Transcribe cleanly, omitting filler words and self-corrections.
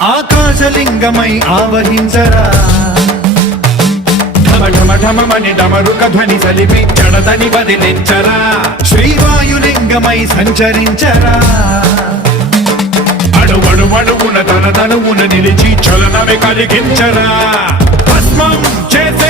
ఆకాశలింగమై ఆవహించరా ఢమఢమని డమరుక ధ్వని సలిపి జడదని వదిలించరా శ్రీవాయులింగమై సంచరించరా అడుగడుగున తన తనువున నిలిచి చలనమే కలిగించరా భస్మం చేసే